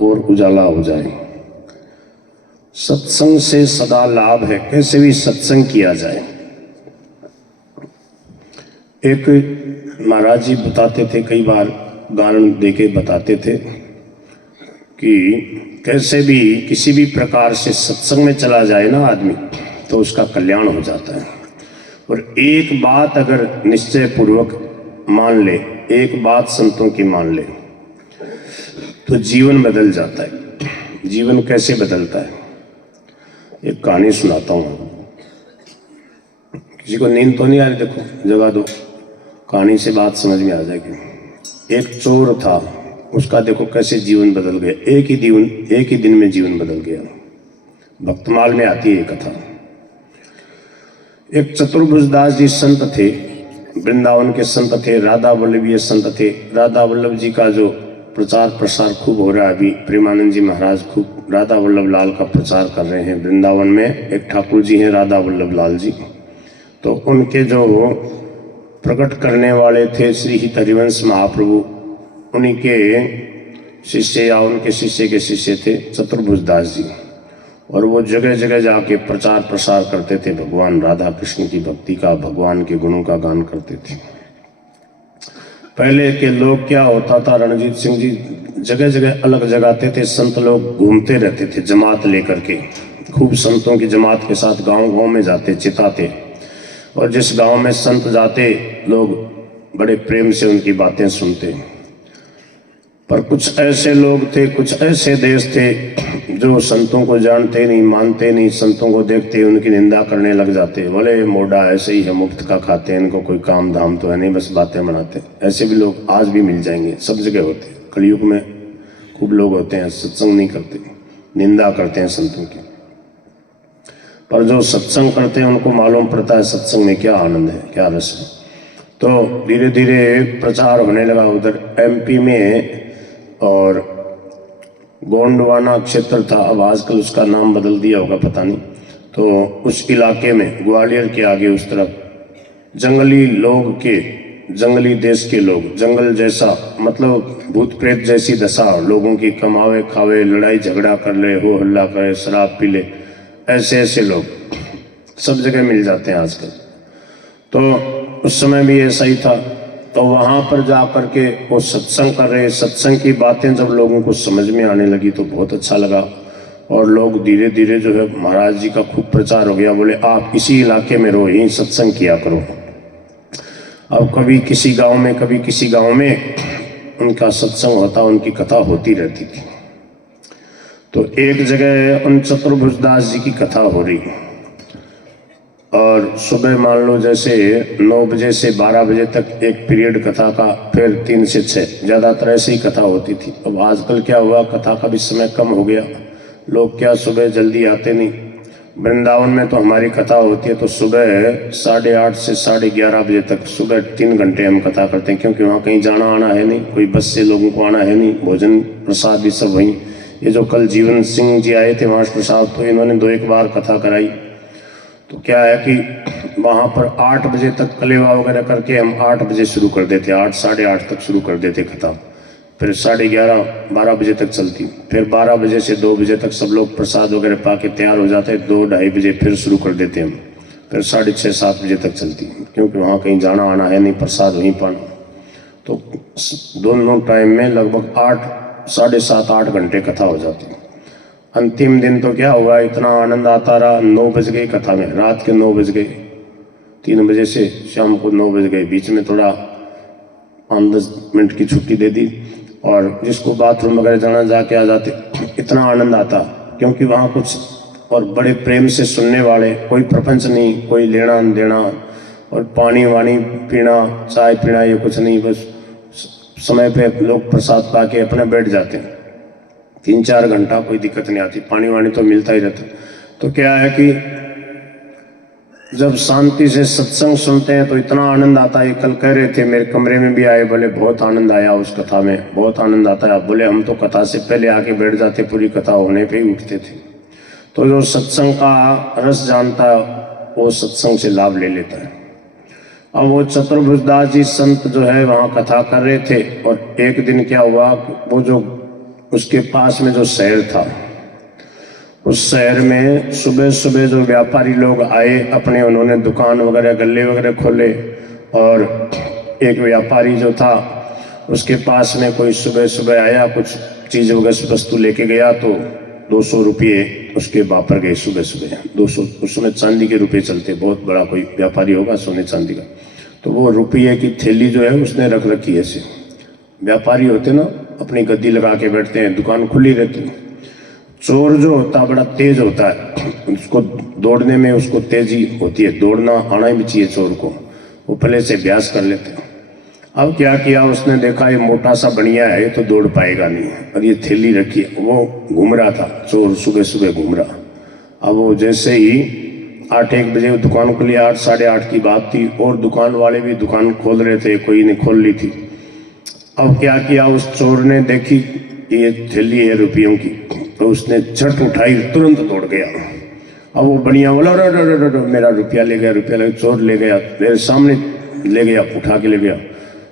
और उजाला हो जाए। सत्संग से सदा लाभ है, कैसे भी सत्संग किया जाए। एक महाराज जी बताते थे, कई बार उदाहरण देके बताते थे कि कैसे भी किसी भी प्रकार से सत्संग में चला जाए ना आदमी, तो उसका कल्याण हो जाता है। और एक बात अगर निश्चय पूर्वक मान ले, एक बात संतों की मान ले, तो जीवन बदल जाता है। जीवन कैसे बदलता है, एक कहानी सुनाता हूँ। किसी को नींद तो नहीं आ रही? देखो जगा दो, कहानी से बात समझ में आ जाएगी। एक चोर था, उसका देखो कैसे जीवन बदल गया। एक ही दिन में जीवन बदल गया। भक्तमाल में आती है ये कथा। एक चतुर्भुजदास जी संत थे, वृंदावन के संत थे, राधा वल्लभीय संत थे। राधा वल्लभ जी का जो प्रचार प्रसार खूब हो रहा है अभी, प्रेमानंद जी महाराज खूब राधा वल्लभ लाल का प्रचार कर रहे हैं वृंदावन में। एक ठाकुर जी हैं राधा वल्लभ लाल जी, तो उनके जो प्रकट करने वाले थे श्री हित हरिवंश महाप्रभु, उन्हीं के शिष्य या उनके शिष्य के शिष्य थे चतुर्भुजदास जी। और वो जगह जगह जाके प्रचार प्रसार करते थे, भगवान राधा कृष्ण की भक्ति का, भगवान के गुणों का गान करते थे। पहले के लोग क्या होता था, रणजीत सिंह जी जगह जगह अलग जगाते थे, संत लोग घूमते रहते थे जमात लेकर के, खूब संतों की जमात के साथ गांव गांव में जाते, चिताते। और जिस गांव में संत जाते, लोग बड़े प्रेम से उनकी बातें सुनते। पर कुछ ऐसे लोग थे, कुछ ऐसे देश थे जो संतों को जानते नहीं, मानते नहीं, संतों को देखते उनकी निंदा करने लग जाते। बोले मोड़ा ऐसे ही है, मुफ्त का खाते हैं, इनको कोई काम धाम तो है नहीं, बस बातें बनाते। ऐसे भी लोग आज भी मिल जाएंगे, सब जगह होते हैं। कलयुग में खूब लोग होते हैं, सत्संग नहीं करते, निंदा करते हैं संतों की। पर जो सत्संग करते हैं उनको मालूम पड़ता है सत्संग में क्या आनंद है, क्या रस है। तो धीरे धीरे प्रचार होने लगा उधर एमपी में। और गोंडवाना क्षेत्र था, अब आजकल उसका नाम बदल दिया होगा पता नहीं। तो उस इलाके में ग्वालियर के आगे उस तरफ जंगली लोग के, जंगली देश के लोग, जंगल जैसा मतलब भूत प्रेत जैसी दशा लोगों की, कमावे खावे, लड़ाई झगड़ा कर ले, हो हल्ला करे, शराब पी ले, ऐसे ऐसे लोग सब जगह मिल जाते हैं आजकल। तो उस समय भी ऐसा ही था। तो वहाँ पर जा कर के वो सत्संग कर रहे, सत्संग की बातें जब लोगों को समझ में आने लगी तो बहुत अच्छा लगा। और लोग धीरे धीरे जो है, महाराज जी का खूब प्रचार हो गया। बोले आप इसी इलाके में रहो, यहीं सत्संग किया करो। अब कभी किसी गांव में, कभी किसी गांव में उनका सत्संग होता, उनकी कथा होती रहती थी। तो एक जगह उन चतुर्भुजदास जी की कथा हो रही, और सुबह मान लो जैसे 9 बजे से 12 बजे तक एक पीरियड कथा का, फिर 3 से 6, ज़्यादातर ऐसे ही कथा होती थी। अब आजकल क्या हुआ, कथा का भी समय कम हो गया, लोग क्या सुबह जल्दी आते नहीं। वृंदावन में तो हमारी कथा होती है तो सुबह 8:30 से 11:30 बजे तक, सुबह 3 घंटे हम कथा करते हैं, क्योंकि वहाँ कहीं जाना आना है नहीं, कोई बस से लोगों को आना है नहीं, भोजन प्रसाद भी सब वहीं। ये जो कल जीवन सिंह जी आए थे मास्टर साहब, तो इन्होंने 2-1 बार कथा कराई। तो क्या है कि वहाँ पर 8 बजे तक कलेवा वगैरह करके हम 8 बजे शुरू कर देते, 8 साढ़े 8 तक शुरू कर देते कथा, फिर 11:30-12 बजे तक चलती, फिर 12 बजे से 2 बजे तक सब लोग प्रसाद वगैरह पा के तैयार हो जाते, 2-2:30 बजे फिर शुरू कर देते हम, फिर 6:30-7 बजे तक चलती, क्योंकि वहाँ कहीं जाना आना है नहीं, प्रसाद वहीं पाना। तो दोनों टाइम में लगभग 7.5-8 घंटे कथा हो जाती। अंतिम दिन तो क्या हुआ, इतना आनंद आता रहा, 9 बज गई कथा में, रात के 9 बज गए, 3 बजे से शाम को 9 बज गए। बीच में थोड़ा 5-10 मिनट की छुट्टी दे दी, और जिसको बाथरूम वगैरह जाना जाके आ जाते। इतना आनंद आता, क्योंकि वहाँ कुछ और बड़े प्रेम से सुनने वाले, कोई प्रपंच नहीं, कोई लेना देना, और पानी वानी पीना, चाय पीना, ये कुछ नहीं, बस समय पे लोग प्रसाद पा के अपने बैठ जाते हैं। 3-4 घंटा कोई दिक्कत नहीं आती, पानी वानी तो मिलता ही रहता। तो क्या है कि जब शांति से सत्संग सुनते हैं तो इतना आनंद आता है। कल कह रहे थे, मेरे कमरे में भी आए, बोले बहुत आनंद आया उस कथा में, बहुत आनंद आता है। बोले हम तो कथा से पहले आके बैठ जाते, पूरी कथा होने पे ही उठते थे। तो जो सत्संग का रस जानता है वो सत्संग से लाभ ले लेता है। अब वो चतुर्भुजदास जी संत जो है वहाँ कथा कर रहे थे, और एक दिन क्या हुआ, वो जो उसके पास में जो शहर था, उस शहर में सुबह सुबह जो व्यापारी लोग आए अपने, उन्होंने दुकान वगैरह गल्ले वगैरह खोले। और एक व्यापारी जो था उसके पास में कोई सुबह सुबह आया, कुछ चीज़ वगैरह वस्तु लेके गया, तो 200 रुपये उसके वापर गए सुबह सुबह। 200 उस समय चांदी के रुपये चलते, बहुत बड़ा कोई व्यापारी होगा सोने चांदी का। तो वो रुपये की थैली जो है उसने रख रखी है ऐसे। व्यापारी होते ना, अपनी गद्दी लगा के बैठते हैं, दुकान खुली रहती है। चोर जो होता बड़ा तेज होता है, उसको दौड़ने में उसको तेजी होती है, दौड़ना आना भी चाहिए चोर को, वो पहले से अभ्यास कर लेते हैं। अब क्या किया उसने, देखा ये मोटा सा बढ़िया है, तो दौड़ पाएगा नहीं, और ये थैली रखी है। वो घूम रहा था चोर, सुबह सुबह घूम रहा। अब वो जैसे ही 8-1 बजे दुकान खुली, 8 साढ़े 8 की बात थी, और दुकान वाले भी दुकान खोल रहे थे, कोई ने खोल ली थी। अब क्या किया, उस चोर ने देखी ये थैली है रुपयों की, तो उसने झट उठाई, तुरंत दौड़ गया। अब वो बढ़िया बोला, मेरा रुपया ले गया, रुपया ले, चोर ले गया, मेरे सामने ले गया, उठा के ले गया।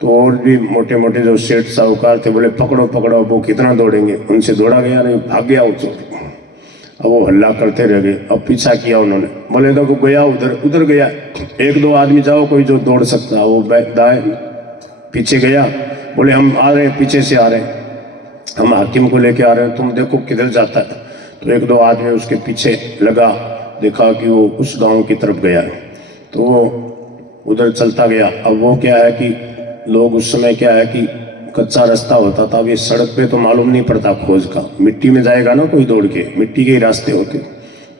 तो और भी मोटे मोटे जो सेठ साहूकार थे बोले पकड़ो पकड़ो, वो कितना दौड़ेंगे, उनसे दौड़ा गया नहीं, भाग गया वो चोर। अब वो हल्ला करते रह गए। अब पीछा किया उन्होंने, बोले तो गया उधर गया, 1-2 आदमी जाओ कोई जो दौड़ सकता। वो दाएं पीछे गया, बोले हम आ रहे हैं, पीछे से आ रहे हैं, हम हाकिम को लेके आ रहे हैं, तुम देखो किधर जाता है। तो 1-2 आदमी उसके पीछे लगा, देखा कि वो उस गांव की तरफ गया, तो वो उधर चलता गया। अब वो क्या है कि लोग उस समय क्या है कि कच्चा रास्ता होता था, अब ये सड़क पे तो मालूम नहीं पड़ता खोज का, मिट्टी में जाएगा ना कोई दौड़ के, मिट्टी के ही रास्ते होते।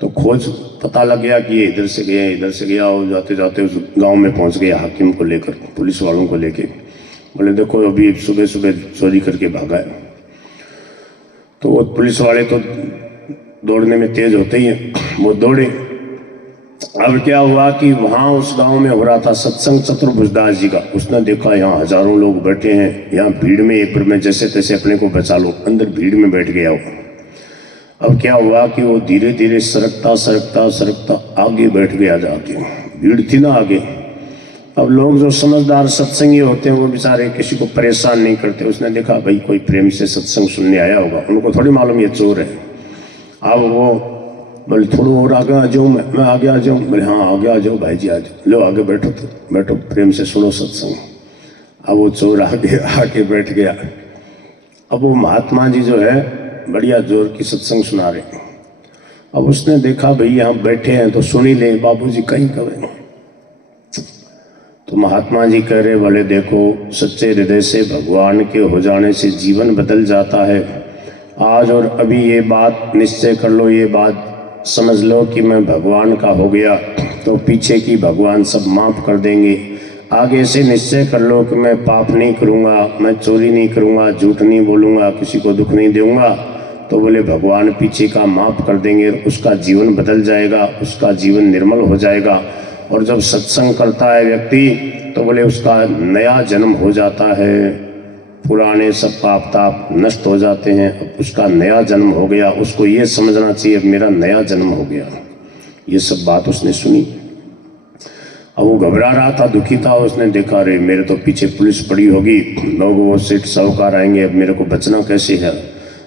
तो खोज पता लग गया कि ये इधर से गया, इधर से गया, और जाते जाते उस गांव में पहुंच गया हाकिम को लेकर, पुलिस वालों को लेके। बोले देखो अभी सुबह सुबह चोरी करके भागा है। तो वो पुलिस वाले तो दौड़ने में तेज होते ही हैं, वो दौड़े। अब क्या हुआ कि वहाँ उस गांव में हो रहा था सत्संग चतुर्भुजदास जी का। उसने देखा यहाँ हजारों लोग बैठे हैं, यहाँ भीड़ में एक बार में जैसे तैसे अपने को बचा लो, अंदर भीड़ में बैठ गया वो। अब क्या हुआ कि वो धीरे धीरे सरकता सरकता सरकता आगे बैठ गया जाके, भीड़ थी ना आगे। अब लोग जो समझदार सत्संगी होते हैं वो बेचारे किसी को परेशान नहीं करते। उसने देखा भाई कोई प्रेम से सत्संग सुनने आया होगा, उनको थोड़ी मालूम ये चोर है। अब वो बोले थोड़ा और आगे आ जाऊँ, मैं आगे आ जाऊँ। बोले हाँ आगे आ जाओ भाई जी, आ जाओ, लो आगे बैठो, तो बैठो प्रेम से सुनो सत्संग। अब वो चोर आगे बैठ गया। अब वो महात्मा जी जो है बढ़िया जोर की सत्संग सुना रहे। अब उसने देखा भाई यहाँ बैठे हैं तो सुन ही ले, बाबूजी कहीं करें। तो महात्मा जी कह रहे, बोले देखो सच्चे हृदय से भगवान के हो जाने से जीवन बदल जाता है। आज और अभी ये बात निश्चय कर लो, ये बात समझ लो कि मैं भगवान का हो गया तो पीछे की भगवान सब माफ़ कर देंगे। आगे से निश्चय कर लो कि मैं पाप नहीं करूँगा, मैं चोरी नहीं करूँगा, झूठ नहीं बोलूँगा, किसी को दुख नहीं दूँगा। तो बोले भगवान पीछे का माफ़ कर देंगे, उसका जीवन बदल जाएगा, उसका जीवन निर्मल हो जाएगा। और जब सत्संग करता है व्यक्ति तो बोले उसका नया जन्म हो जाता है, पुराने सब पाप ताप नष्ट हो जाते हैं, अब उसका नया जन्म हो गया। उसको ये समझना चाहिए मेरा नया जन्म हो गया। ये सब बात उसने सुनी। अब वो घबरा रहा था, दुखी था। उसने देखा रे मेरे तो पीछे पुलिस पड़ी होगी, लोग वो सेठ साहूकार आएंगे, अब मेरे को बचना कैसे है।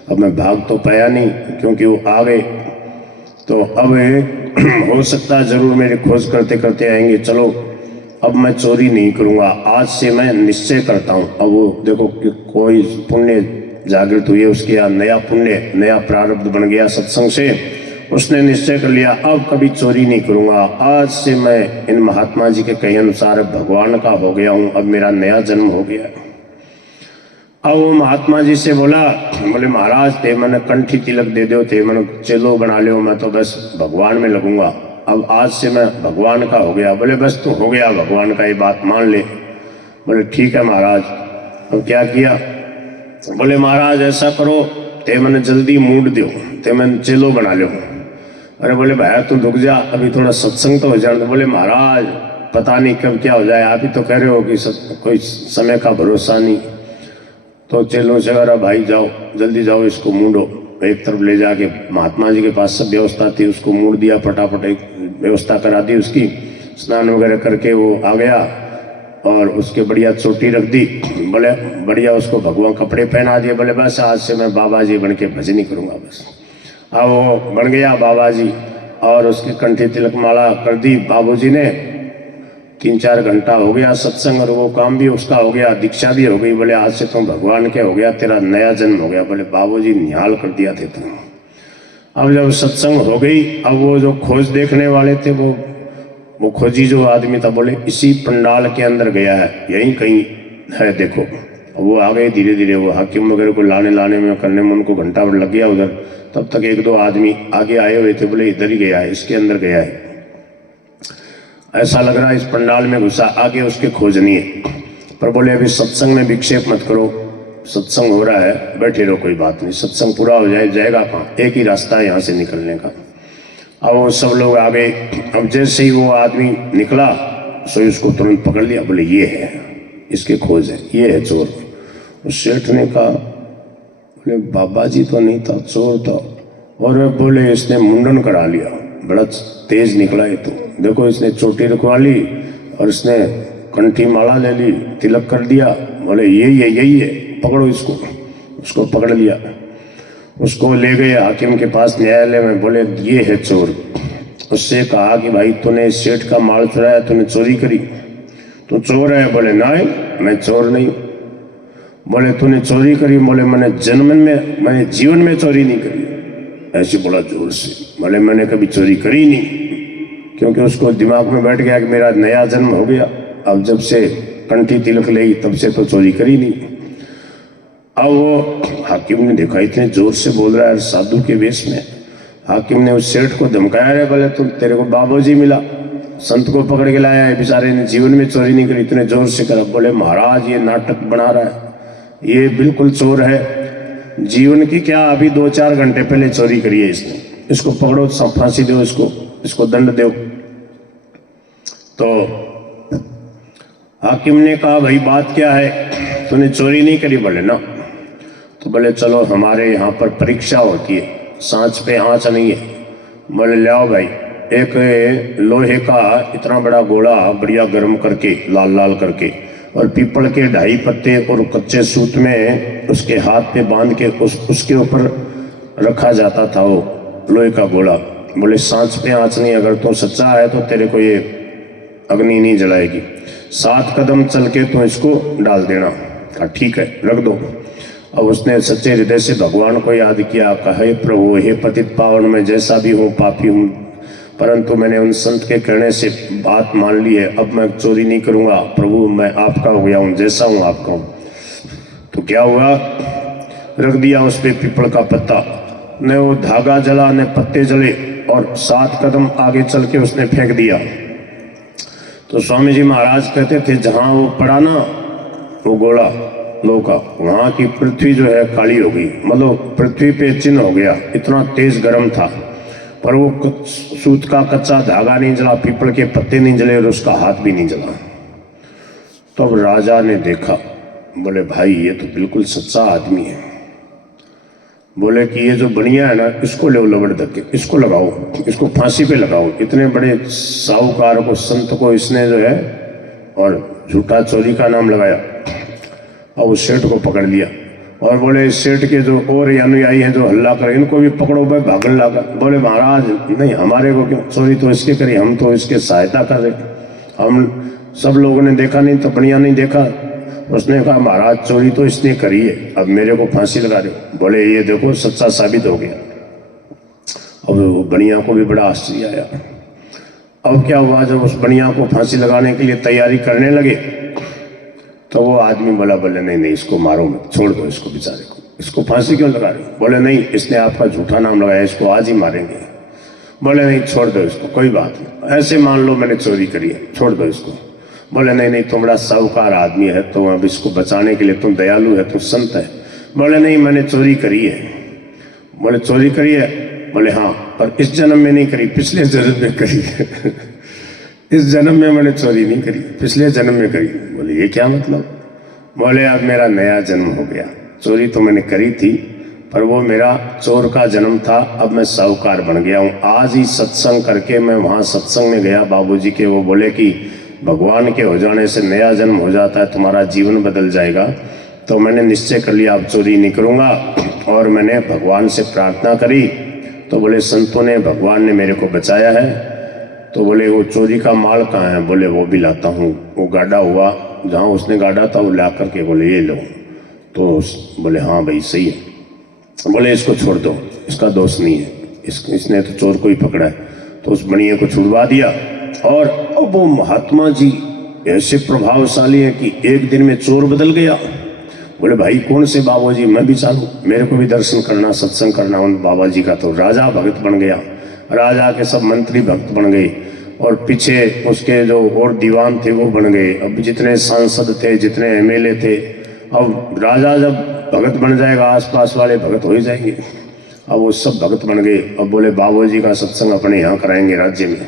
अब मैं भाग तो पाया नहीं क्योंकि वो आ गए, तो अब हो सकता है जरूर मेरी खोज करते करते आएंगे। चलो अब मैं चोरी नहीं करूँगा, आज से मैं निश्चय करता हूँ। अब वो देखो कि कोई पुण्य जागृत हुई है उसके यहाँ, नया पुण्य नया प्रारब्ध बन गया सत्संग से। उसने निश्चय कर लिया अब कभी चोरी नहीं करूँगा, आज से मैं इन महात्मा जी के कहे अनुसार भगवान का हो गया हूँ, अब मेरा नया जन्म हो गया। अब वो महात्मा जी से बोला, बोले महाराज ते मैंने कंठी तिलक दे दो, थे मैंने चेलो बना लो, मैं तो बस भगवान में लगूंगा, अब आज से मैं भगवान का हो गया। बोले बस तू हो गया भगवान का, ये बात मान ले। बोले ठीक है महाराज। अब क्या किया, बोले महाराज ऐसा करो ते मैंने जल्दी मूड दो, ते मैंने चेलो बना लो। अरे बोले भाई तू रुक जा, अभी थोड़ा सत्संग तो हो जाए। बोले महाराज पता नहीं कब क्या हो जाए, आप ही तो कह रहे हो कि कोई समय का भरोसा नहीं। तो चेलों से अरे भाई जाओ जल्दी जाओ, इसको मूडो। एक तरफ ले जाके महात्मा जी के पास सब व्यवस्था थी, उसको मूड दिया, फटाफट एक व्यवस्था करा दी उसकी, स्नान वगैरह करके वो आ गया। और उसके बढ़िया चोटी रख दी, बोले बढ़िया उसको भगवान कपड़े पहना दिए, बोले बस आज से मैं बाबा जी बन के भजनी करूँगा बस। अब वो बन गया बाबा जी और उसकी कंठी तिलक माला कर दी बाबूजी ने। 3-4 घंटा हो गया सत्संग और वो काम भी उसका हो गया, दीक्षा भी हो गई। बोले आज से तुम भगवान के हो गया, तेरा नया जन्म हो गया। बोले बाबूजी निहाल कर दिया थे तुम। अब जब सत्संग हो गई, अब वो जो खोज देखने वाले थे वो खोजी जो आदमी था, बोले इसी पंडाल के अंदर गया है, यहीं कहीं है देखो। वो आ गए धीरे धीरे, वो हाकिम वगैरह को लाने में करने में उनको घंटा भर लग गया उधर। तब तक 1-2 आदमी आगे आए हुए थे, बोले इधर ही गया है, इसके अंदर गया है, ऐसा लग रहा है इस पंडाल में घुसा, आगे उसके खोजनी है। पर बोले अभी सत्संग में विक्षेप मत करो, सत्संग हो रहा है, बैठे रहो, कोई बात नहीं, सत्संग पूरा हो जाएगा कहाँ, एक ही रास्ता है यहाँ से निकलने का। अब वो सब लोग आ गए। अब जैसे ही वो आदमी निकला सो उसको तुरंत पकड़ लिया, बोले ये है, इसके खोज है, ये है चोर। उस सेठ ने कहा, बोले बाबा जी तो नहीं था, चोर था। और बोले इसने मुंडन करा लिया, बड़ा तेज निकला ये तो, देखो इसने चोटी रखवा ली और इसने कंठी माला ले ली, तिलक कर दिया। बोले यही है, पकड़ो इसको। उसको पकड़ लिया, उसको ले गए हाकिम के पास न्यायालय में। बोले ये है चोर। उससे कहा कि भाई तूने सेठ का माल चुराया, तूने चोरी करी, तू चोर है। बोले नहीं मैं चोर नहीं। बोले तूने चोरी करी। बोले मैंने जीवन में चोरी नहीं करी। ऐसे बोला जोर से। बोले मैंने कभी चोरी करी नहीं, क्योंकि उसको दिमाग में बैठ गया कि मेरा नया जन्म हो गया, अब जब से कंठी तिलक ली तब से तो चोरी करी नहीं। अब वो हाकिम ने देखा इतने जोर से बोल रहा है साधु के वेश में। हाकिम ने उस सेठ को धमकाया है, बोले तुम, तेरे को बाबूजी मिला, संत को पकड़ के लाया है, बेचारे ने जीवन में चोरी नहीं करी, इतने जोर से करा। बोले महाराज ये नाटक बना रहा है, ये बिल्कुल चोर है, जीवन की क्या अभी 2-4 घंटे पहले चोरी करी है इसने, इसको पकड़ो, फांसी दो, इसको दंड दो। तो हाकिम ने कहा भाई बात क्या है, तूने चोरी नहीं करी? बोले ना। तो बोले चलो हमारे यहाँ पर परीक्षा होती है, सांच पे आँच नहीं है। बोले ले आओ भाई, एक लोहे का इतना बड़ा गोला बढ़िया गर्म करके, लाल लाल करके, और पीपल के 2.5 पत्ते और कच्चे सूत में उसके हाथ पे बांध के उसके ऊपर रखा जाता था वो लोहे का गोला। बोले सांच पे आँच नहीं, अगर तो सच्चा है तो तेरे को ये अग्नि नहीं जलाएगी, 7 कदम चल के तो इसको डाल देना। कहा ठीक है रख दो। अब उसने सच्चे हृदय से भगवान को याद किया, कहे प्रभु हे पतित पावन, मैं जैसा भी हूँ पापी हूँ, परंतु मैंने उन संत के कहने से बात मान ली है, अब मैं चोरी नहीं करूँगा। प्रभु मैं आपका हो गया हूँ, जैसा हूँ आपका हूँ। तो क्या हुआ, रख दिया उस पर पीपल का पत्ता, न वो धागा जला न पत्ते जले, और 7 कदम आगे चल के उसने फेंक दिया। तो स्वामी जी महाराज कहते थे जहाँ वो पड़ा ना वो गोला लो का, वहाँ की पृथ्वी जो है काली हो गई, मतलब पृथ्वी पे चिन्ह हो गया, इतना तेज गर्म था। पर वो सूत का कच्चा धागा नहीं जला, पीपल के पत्ते नहीं जले और उसका हाथ भी नहीं जला। तो अब राजा ने देखा, बोले भाई ये तो बिल्कुल सच्चा आदमी है। बोले कि ये जो बढ़िया है ना, इसको ले लबड़ धक्के, इसको लगाओ, इसको फांसी पे लगाओ। इतने बड़े साहूकार को, संत को इसने जो है और झूठा चोरी का नाम लगाया। और उस सेठ को पकड़ लिया और बोले इस सेठ के जो और अनुयायी हैं जो हल्ला कर, इनको भी पकड़ो भाई, भागने लगा। बोले महाराज नहीं, हमारे को क्यों, चोरी तो इसके करी, हम तो इसके सहायता कर रहे, हम सब लोगों ने देखा नहीं तो बढ़िया नहीं देखा। उसने कहा महाराज चोरी तो इसने करी है, अब मेरे को फांसी लगा रहे हो। बोले ये देखो सच्चा साबित हो गया। अब वो बढ़िया को भी बड़ा आश्चर्य आया। अब क्या हुआ, जब उस बढ़िया को फांसी लगाने के लिए तैयारी करने लगे तो वो आदमी बोला, बोले नहीं इसको मारो मत, छोड़ दो इसको बेचारे को, इसको फांसी क्यों लगा रहे हो? बोले नहीं इसने आपका झूठा नाम लगाया, इसको आज ही मारेंगे। बोले नहीं छोड़ दो इसको, कोई बात नहीं, ऐसे मान लो मैंने चोरी करी है, छोड़ दो इसको। बोले नहीं तुम बड़ा साहूकार आदमी है, तो अब इसको बचाने के लिए तुम दयालु है, तुम संत है। बोले नहीं मैंने चोरी करी है। बोले चोरी करी है? बोले हाँ, पर इस जन्म में नहीं करी, पिछले जन्म में करी है। इस जन्म में मैंने चोरी नहीं करी, पिछले जन्म में करी। बोले ये क्या मतलब? बोले अब मेरा नया जन्म हो गया, चोरी तो मैंने करी थी पर वो मेरा चोर का जन्म था, अब मैं साहूकार बन गया हूँ। आज ही सत्संग करके मैं वहाँ सत्संग में गया बाबूजी के, वो बोले कि भगवान के हो जाने से नया जन्म हो जाता है, तुम्हारा जीवन बदल जाएगा। तो मैंने निश्चय कर लिया अब चोरी नहीं करूँगा, और मैंने भगवान से प्रार्थना करी। तो बोले संतों ने, भगवान ने मेरे को बचाया है। तो बोले वो चोरी का माल कहाँ है? बोले वो भी लाता हूँ। वो गाड़ा हुआ जहाँ उसने गाड़ा था वो ला करके बोले ये लो। तो बोले हाँ भाई सही है। बोले इसको छोड़ दो, इसका दोष नहीं है, इसने तो चोर को ही पकड़ा है। तो उस बनिए को छुड़वा दिया। और अब वो महात्मा जी ऐसे प्रभावशाली है कि एक दिन में चोर बदल गया। बोले भाई कौन से बाबा जी? मैं भी चालू, मेरे को भी दर्शन करना, सत्संग करना उन बाबा जी का। तो राजा भक्त बन गया, राजा के सब मंत्री भक्त बन गए, और पीछे उसके जो और दीवान थे वो बन गए। अब जितने सांसद थे, जितने एमएलए थे, अब राजा जब भगत बन जाएगा आसपास वाले भगत हो ही जाएंगे। अब वो सब भगत बन गए। अब बोले बाबा जी का सत्संग अपने यहाँ कराएंगे राज्य में।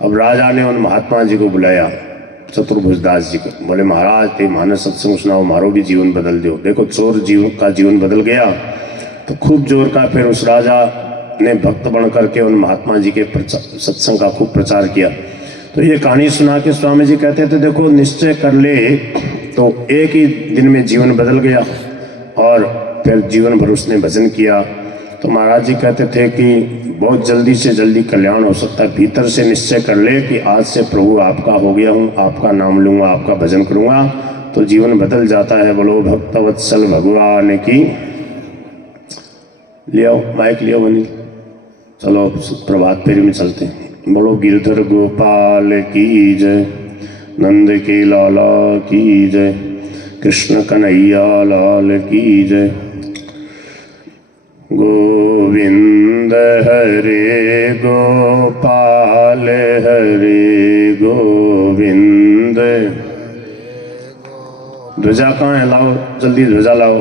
अब राजा ने उन महात्मा जी को बुलाया, चतुर्भुज दास जी को। बोले महाराज ते माने सत्संग सुनाओ, मारो भी जीवन बदल दो। देखो चोर जीवन का जीवन बदल गया। तो खूब जोर का फिर उस राजा ने भक्त बन करके उन महात्मा जी के सत्संग का खूब प्रचार किया। तो ये कहानी सुना के स्वामी जी कहते थे देखो निश्चय कर ले तो एक ही दिन में जीवन बदल गया, और फिर जीवन भर उसने भजन किया। तो महाराज जी कहते थे कि बहुत जल्दी से जल्दी कल्याण हो सकता है। भीतर से निश्चय कर ले कि आज से प्रभु आपका हो गया हूँ, आपका नाम लूँगा, आपका भजन करूँगा, तो जीवन बदल जाता है। बोलो भक्तवत्सल भगवान की। ले आओ माइक, ले आओ बनी। चलो प्रभात फेरी में चलते हैं। बोलो गिरधर गोपाल की जय, नंद के लाला की जय, कृष्ण कन्हैया लाल की जय। गोविंद हरे गोपाल हरे गोविंद। ध्वजा कहाँ है? लाओ जल्दी ध्वजा लाओ।